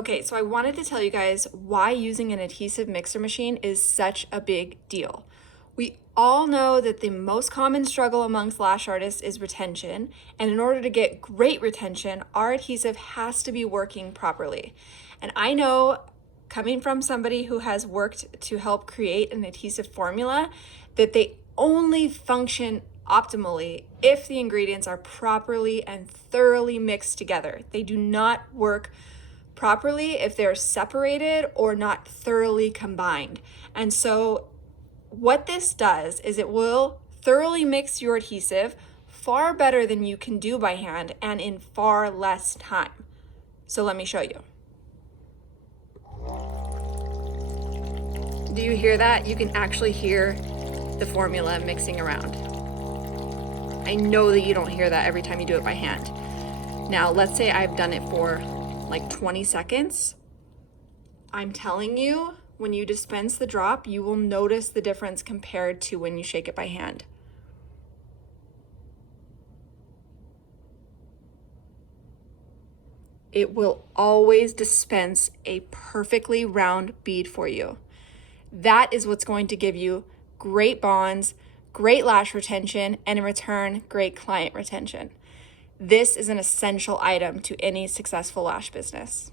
Okay, so I wanted to tell you guys why using an adhesive mixer machine is such a big deal. We all know that the most common struggle amongst lash artists is retention, and in order to get great retention, our adhesive has to be working properly. And I know, coming from somebody who has worked to help create an adhesive formula, that they only function optimally if the ingredients are properly and thoroughly mixed together. They do not work properly if they're separated or not thoroughly combined. And so what this does is it will thoroughly mix your adhesive far better than you can do by hand and in far less time. So let me show you. Do you hear that? You can actually hear the formula mixing around. I know that you don't hear that every time you do it by hand. Now, let's say I've done it for like 20 seconds. I'm telling you, when you dispense the drop, you will notice the difference compared to when you shake it by hand. It will always dispense a perfectly round bead for you. That is what's going to give you great bonds, great lash retention, and in return, great client retention. This is an essential item to any successful lash business.